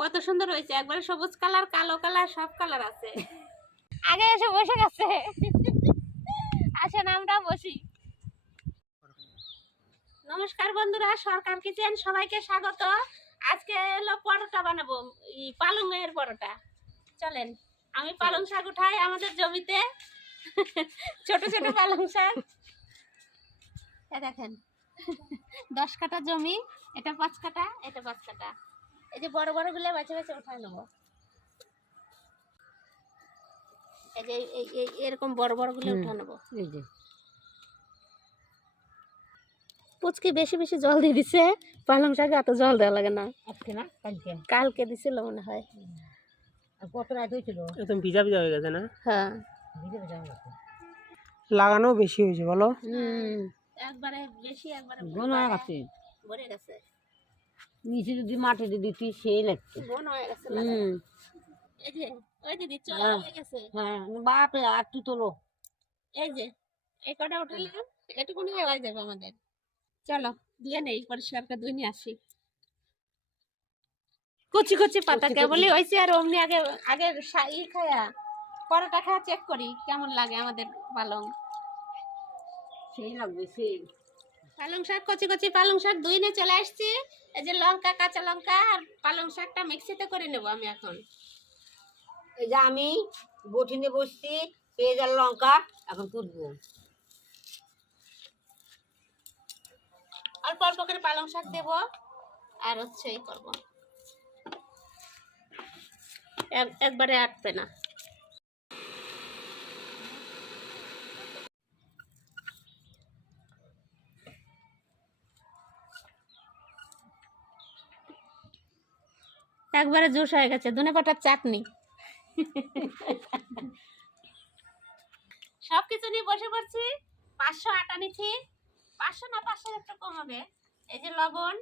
কত সুন্দর হয়েছে, একবারে সবুজ কালার, কালো কালার, সব কালার আছে। আগে এসে বসে গেছে। আসেন আমরা বসি। নমস্কার বন্ধুরা, সরকার কিচেন সবাইকে স্বাগত। আজকে এলো পরোটা বানাবো, পালং এর পরোটা। চলেন, আমি পালং শাক উঠাই আমাদের জমিতে। ছোট ছোট পালং শাক দেখেন, 10 কাঠা জমি, এটা 5 কাঠা, এটা 5 কাঠা। এই যে বড় বড় গুলো বাছে বাছে উঠায় নেবো। এই যে এরকম বড় বড় গুলো উঠা নেবো। এই যে পুচকি বেশি বেশি জল দিয়ে দিছে, পালং শাকে এত জল দেওয়া লাগে না। আজকে না, কালকে দিছিল মনে হয়। কত রাত হয়েছিল, একদম ভিজা ভিজা হয়ে গেছে না? হ্যাঁ, ভিজা ভিজা হয়ে গেছে। লাগানো বেশি হয়েছে বলো। একবারে বেশি, একবারে ঘন হয়ে গেছে, ভরে গেছে। নিচে যদি মাটি দিয়ে দিতি সেই লাগতো। ঘন হয়ে গেছে। এই যে ওই দিদি চল হয়ে গেছে। হ্যাঁ বাপরে, আর তুই তোলো। এই যে এই কটা উঠালাম, এটুকুনি হয়ে যাবে আমাদের। চলো দিয়ে নেই, পরিষ্কার করে ধুয়ে নিয়ে আসি। কচি কচি পাতা কেবলই হয়েছে, আর অমনি আগে আগে ই খায়া পরোটা খাওয়া চেক করি কেমন লাগে আমাদের পালং। সেই লাগবে সেই। পালং শাক, কচি কচি পালং শাক ধুয়ে নিয়ে চলে আসছি। এই যে লঙ্কা, কাঁচা লঙ্কা আর পালং শাকটা মিক্সিতে করে নেব আমি এখন। এই যে আমি বটিনে বসছি, পেঁয়াজ আর লঙ্কা এখন কুটবো। অল্প অল্প করে পালং শাক দেবো, আর হচ্ছে এই করবো, একবারে আটবে না। একবারে জুস হয়ে গেছে, ধনেপাতার চাটনি। সবকিছু নিয়ে বসে পড়ছি। 500 আটা নিচ্ছি, 500 না 500 একটু কম হবে। এই যে লবণ,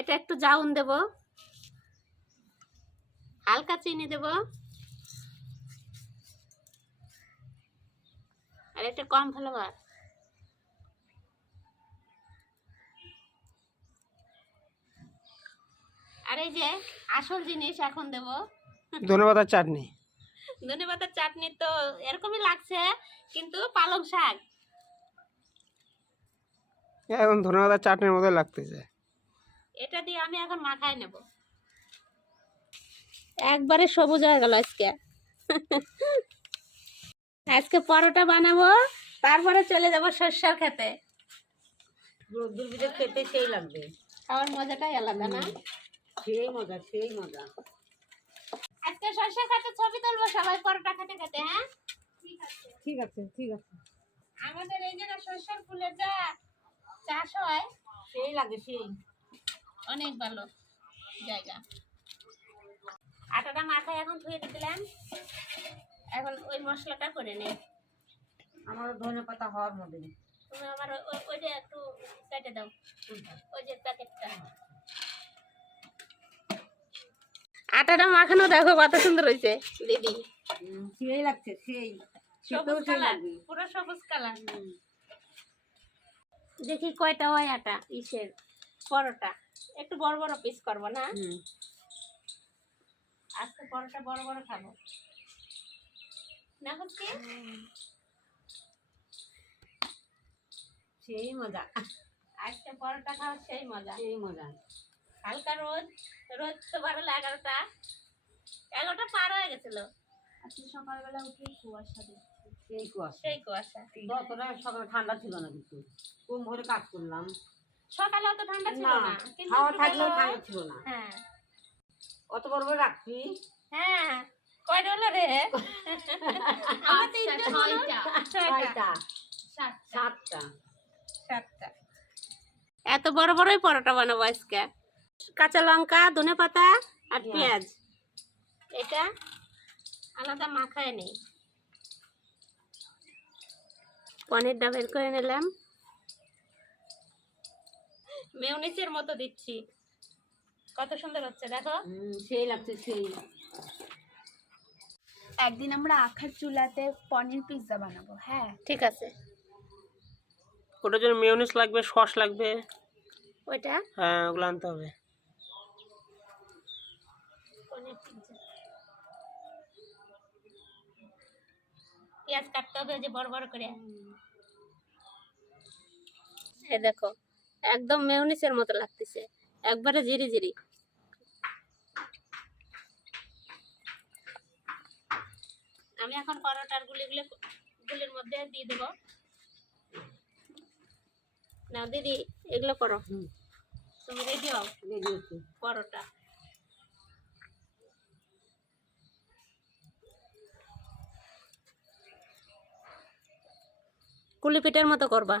এটা একটু জাউন দেব, হালকা চিনি দেব, আর একটু কম ফ্লেভার। আর এই যে আসল জিনিস এখন দেব, ধনেপাতার চাটনি। ধনেপাতার চাটনি তো এরকমই লাগছে, কিন্তু পালং শাক এখন ধনেপাতার চাটনির মতো লাগতেছে। এটা দিয়ে আমি এখন মাখায় নেব। একবারে সবুজ হয়ে গেল আজকে। আজকে পরোটা বানাবো, তারপরে চলে যাব সরষের খেতে। রোদ্দুর ভিতরে খেতে সেই লাগবে, খাওয়ার মজাটাই আলাদা না? সেই মজা, সেই মজা। আজকে সরষের খেতে ছবি তুলবো সবাই পরোটা খেতে খেতে। হ্যাঁ ঠিক আছে, ঠিক আছে। আমাদের এই জায়গায় সরষের ফুলের যা চাষ হয়, সেই লাগে সেই। অনেক ভালো জায়গা। আটাটা মাথায় এখন ধুয়ে দিলাম, এখন ওই মশলাটা করে নেই। আমার ধনে পাতা হওয়ার মধ্যে তুমি আমার ওই যে একটু কেটে দাও, ওই যে প্যাকেটটা। আটাটা মাখানো দেখো কত সুন্দর হয়েছে দিদি, সেই লাগছে সেই। সবুজ কালার, পুরো সবুজ কালার। দেখি কয়টা হয় আটা ইসের পরোটা। একটু বড় বড় পিস করবো না, আজকে পরোটা বড় বড় খাবো না হচ্ছে। সেই মজা, আজকে পরোটা খাওয়ার সেই মজা, সেই মজা। হালকা রোদ, রোদ তো বাড়লো 11টা পার হয়ে গেছিল। আজকে সকালবেলা উঠে কুয়াশা দেখছি, সেই কুয়াশা, সেই কুয়াশা। যতটা সকালে ঠান্ডা ছিল না, কিন্তু কম ভরে কাজ করলাম। সকালে অত ঠান্ডা ছিল না, কিন্তু হাওয়া থাকলেও ঠান্ডা ছিল না। হ্যাঁ, অত বড় বড় রাখছি। হ্যাঁ কয়টা হলো রে? আমার 3টা, 6টা, 7টা। এত বড় বড়ই পরোটা বানাবো আজকে। কাঁচা লঙ্কা, ধনেপাতা আর পেঁয়াজ, এটা আলাদা মাখায় নেই। পনিরটা বের করে নিলাম, মেয়োনিজের মতো দিচ্ছি। কত সুন্দর হচ্ছে দেখো, সেই লাগছে সেই। একদিন আমরা আখার চুলাতে পনির পিৎজা বানাবো। হ্যাঁ ঠিক আছে। ওটার জন্য মেয়োনিজ লাগবে, সস লাগবে। ওইটা হ্যাঁ ওগুলো আনতে হবে। পনির পিৎজা। পেঁয়াজ কাটতে হবে যে বড় বড় করে। এই দেখো একদম মেয়োনিজের মতো লাগতেছে, একবারে জিরি জিরি। আমি এখন পরোটার গুলির মধ্যে দিয়ে দেবো। না দিদি এগুলো করো, তুমি রেডি হও। রেডি হচ্ছে। পরোটা কুলি পিঠের মতো করবা।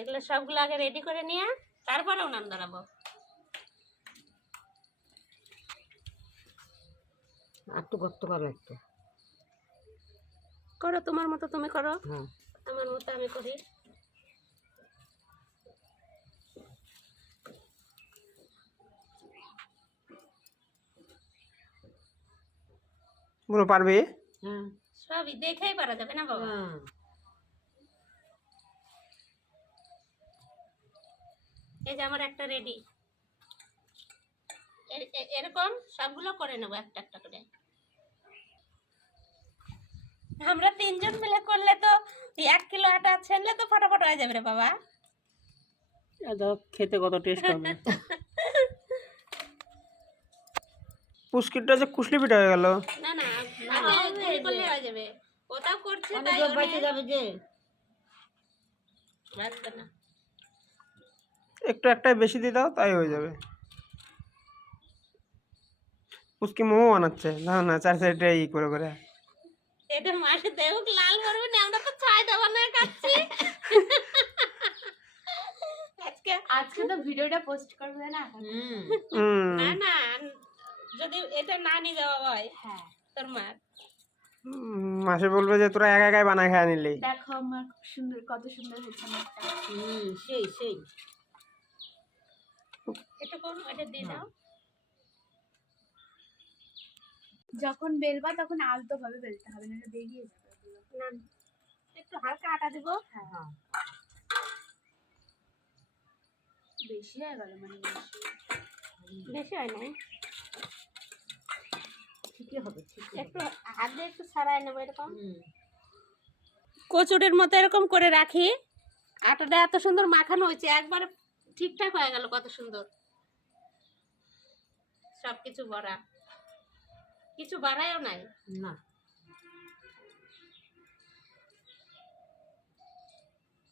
এগুলো সবগুলো আগে রেডি করে নিয়ে তারপরে উনান ধরাবো। একটু করতে পারো একটু। করো তোমার মতো তুমি করো, হ্যাঁ আমার মতো আমি করি। পুরো পারবে? হ্যাঁ সবই দেখেই পারা যাবে না বাবা। হ্যাঁ। এই যে আমার একটা রেডি। এরকম সবগুলো করে নেবো একটা একটা করে। আমরা তিনজন মিলে করলে তো 1 কিলো আটা ছেনলে তো ফটাফট হয়ে যাবে রে বাবা। দেখো খেতে কত টেস্ট হবে। পুষ্কিটা যে কুশলি পিঠা হয়ে গেল। না না হাতে গুলি করলে হয়ে যাবে। ওটাও করছে অনেক তাই লোক বাইতে যাবে যে। বাঁচবে না। একটু একটাই বেশি দিয়ে দাও তাই হয়ে যাবে। পুষ্কি মোমো বানাচ্ছে, না না চার সাইডে ই করে করে। এটা মাসে দেউক লাল করবে না, আমরা তো ছাই দেওয়া না খাচ্ছি। আজকে আজকে তো ভিডিওটা পোস্ট করবে না? না না, যদি এটা না নিয়ে যাওয়া হয় হ্যাঁ তোর মার। মাসে বলবে যে তোরা একা একাই বানায় খায় নিলি। দেখো আমার খুব সুন্দর, কত সুন্দর হয়েছে আমারটা। সেই সেই। এটা কোন এটা দিয়ে দাও। যখন বেলবা তখন আলতো ভাবে বেলতে হবে, নাহলে বেরিয়ে যাবে ওগুলো। না একটু হালকা আটা দিব। হ্যাঁ হ্যাঁ বেশি হয়ে গেল, মানে বেশি হয় নাই, ঠিকই হবে ঠিকই হবে। একটু হাত দিয়ে একটু ছাড়াই নেবো এরকম। কচুরির মতো এরকম করে রাখি। আটাটা এত সুন্দর মাখানো হয়েছে, একবারে ঠিকঠাক হয়ে গেল, কত সুন্দর। সবকিছু ভরা, কিছু বাড়ায়ও নাই। না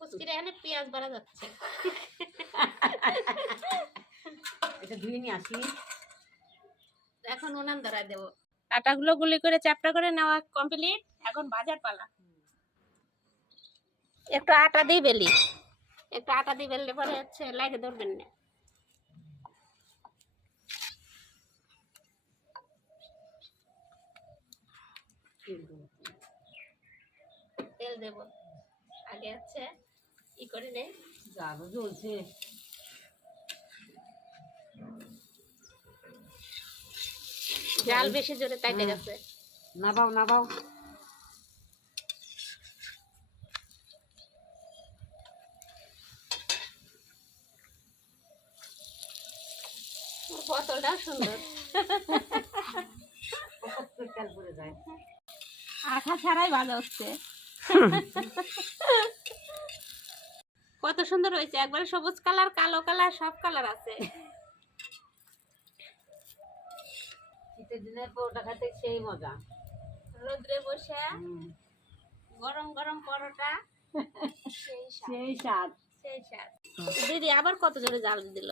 কুচকির এখানে পেঁয়াজ বাড়া যাচ্ছে। এটা ধুয়ে নিয়ে আসি। এখন উনান ধরায় দেবো। আটাগুলো গুলি করে চ্যাপটা করে নেওয়া কমপ্লিট। এখন বাজার পালা। একটু আটা দিয়ে বেলি, একটু আটা দিয়ে বেললে পরে হচ্ছে লাগে ধরবেন না। তেল দেব আগে, হচ্ছে ই করে নে। জালও জ্বলছে। জাল বেশি জোরে তাইতে গেছে। নাবাও নাবাও। বোতলটাও সুন্দর। তেল পড়ে যায়। আঠা ছাড়াই ভাজা হচ্ছে। কত সুন্দর হয়েছে, একবারে সবুজ কালার, কালো কালার, সব কালার আছে। শীতের দিনের পরোটা খেতে সেই মজা। রোদ্রে বসে গরম গরম পরোটা, সেই স্বাদ। সেই স্বাদ। দিদি আবার কত জোরে জাল দিল।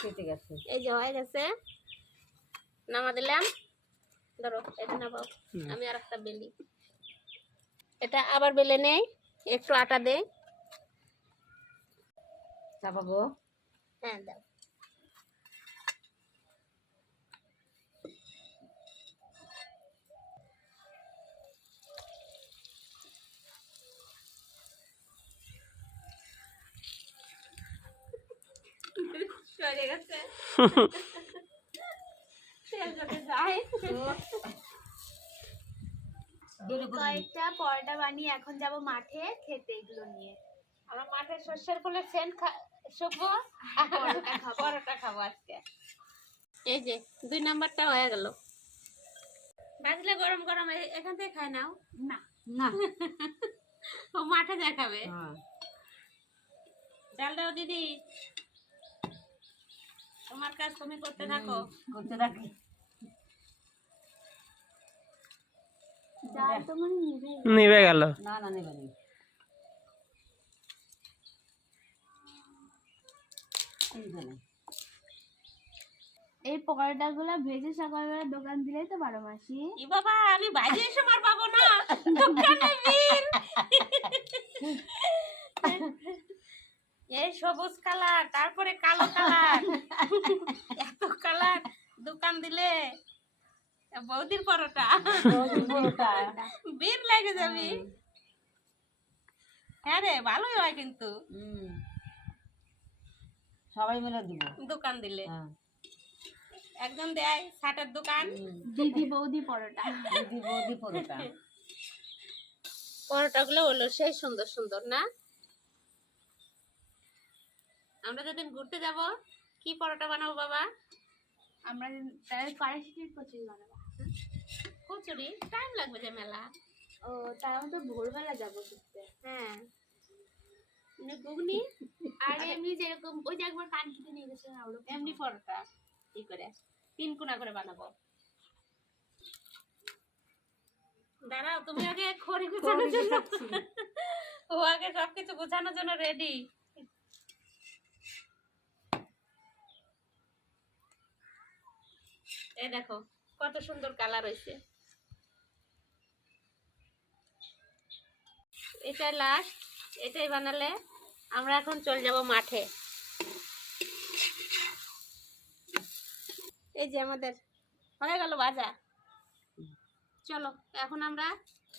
কেটে গেছে। এই যে হয়ে গেছে, নামা দিলাম। ধরো এটা নামাও, আমি আর একটা বেলি। এটা আবার বেলে নেই, একটু আটা দেই। চাপাবো। হ্যাঁ দাও। সরে গেছে। তেল যত যায়। বেড়ে করে দিই। কয়েকটা পরোটা বানিয়ে এখন যাব মাঠে খেতে এগুলো নিয়ে। আমরা মাঠে শস্যের ফুলের সেন্ট শুকবো, পরোটা খাবো। পরোটা খাবো আজকে। এই যে 2 নাম্বারটা হয়ে গেল। ভাজলে গরম গরম এখান থেকে খাই নাও। না, না ও মাঠে দেখাবে। হ্যাঁ ডাল দাও দিদি, তোমার কাজ তুমি করতে থাকো। করতে থাকি। ডাল তো মানে নিভে নিভে গেল। না না নেবে নি। এই যে না। এই পরোটাগুলো ভেজে সকালবেলা দোকান দিলেই তো 12 মাসি। ই বাবা, আমি বাইরে এসে মার পাবো না, দোকানে ভিড়। এই সবুজ কালার, তারপরে কালো কালার, এত কালার দোকান দিলে বৌদির পরোটা পরোটা। ভিড় লেগে যাবে। হ্যাঁ রে, ভালোই হয় কিন্তু সবাই মিলে দিব। দোকান দিলে। হ্যাঁ একজন দেয় ছাটের দোকান, দিদি বৌদি পরোটা। দিদি বৌদি পরোটা। পরোটাগুলো হলো সেই সুন্দর সুন্দর না? আমরা যেদিন ঘুরতে যাব কি পরোটা বানাবো বাবা? আমরা তাহলে কড়াইশুটির কচুরি বানাবো। কচুরি টাইম লাগবে যে মেলা। ও তার মধ্যে ভোরবেলা যাবো ঘুরতে। হ্যাঁ, ঘুগনি আর এমনি যেরকম ওই যে একবার কানকিতে নিয়ে গেছিলাম ওগুলো এমনি পরোটা কি করে 3 কোনা করে বানাবো। দাঁড়াও, তুমি আগে খড়ি গুছানোর জন্য, ও আগে সবকিছু গুছানোর জন্য রেডি। এই দেখো কত সুন্দর কালার হয়েছে। এটাই লাস্ট, এটাই বানালে আমরা এখন চলে যাব মাঠে। এই যে আমাদের হয়ে গেল ভাজা। চলো এখন আমরা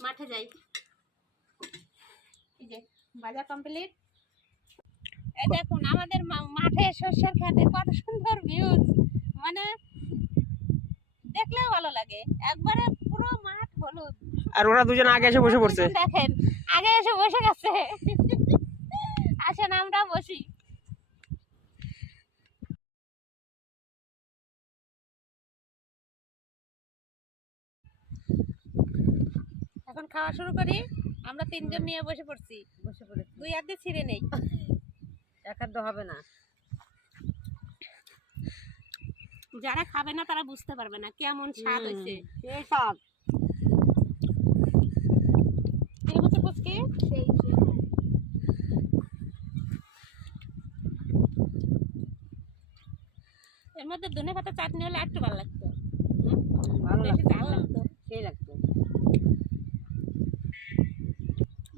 মাঠে যাই। এই যে ভাজা কমপ্লিট। এই দেখুন আমাদের মাঠে শস্যের খেতে কত সুন্দর ভিউজ, মানে দেখলেও ভালো লাগে। একবারে পুরো মাঠ হলুদ। আর ওরা দুজন আগে এসে বসে পড়ছে। দেখেন আগে এসে বসে গেছে। আসেন আমরা বসি। এখন খাওয়া শুরু করি। আমরা 3 জন নিয়ে বসে পড়ছি। বসে পড়েছি। 2 হাত দিয়ে ছিঁড়ে নেই। একান্ত হবে না। যারা খাবে না তারা বুঝতে পারবে না কেমন স্বাদ হয়েছে। সেই সব ঠিক আছে পুচকি? সেই এর মধ্যে ধনেপাতা চাটনি হলে একটু ভালো লাগতো। ভালো বেশি লাগতো। ঝাল লাগতো। সেই লাগতো।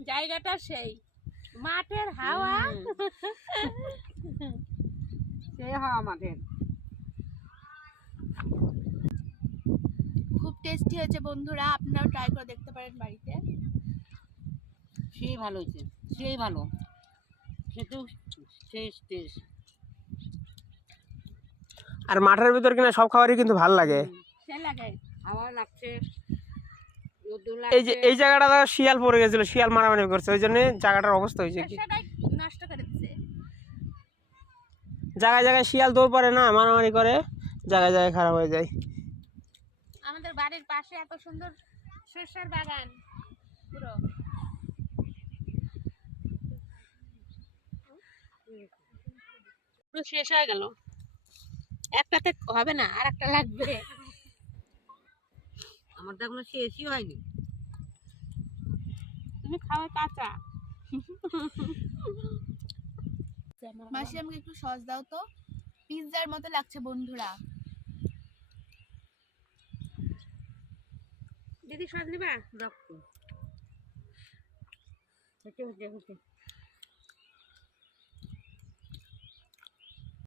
জায়গাটা সেই মাঠের হাওয়া। সেই হাওয়া মাঠের। খুব টেস্টি হয়েছে বন্ধুরা, আপনারাও ট্রাই করে দেখতে পারেন বাড়িতে। সেই ভালো হয়েছে, সেই ভালো খেতেও সেই টেস্ট। আর মাঠের ভিতর কিনা সব খাবারই কিন্তু ভাল লাগে। সে লাগে। হাওয়া লাগছে, রোদ্দুর এই যে লাগছে। এই জায়গাটা তো শিয়াল পড়ে গেছিল, শিয়াল মারামারি করছে, ওই জন্য জায়গাটার অবস্থা হয়েছে কি। সেটাই নষ্ট করে দিচ্ছে। জায়গায় জায়গায় শিয়াল দৌড় পড়ে না, মারামারি করে, জায়গায় জায়গায় খারাপ হয়ে যায়। আমাদের বাড়ির পাশে এত সুন্দর সরষের বাগান, পুরো পুরো শেষ হয়ে গেল। একটাতে হবে না, আর একটা লাগবে। আমার তো এখনো শেষই হয়নি। তুমি খাওয়া কাঁচা। মাসি আমাকে একটু সস দাও তো, পিৎজার মতো লাগছে বন্ধুরা। দিদি সস নিবা? রক্ত হেঁটে হেঁটে হেঁটে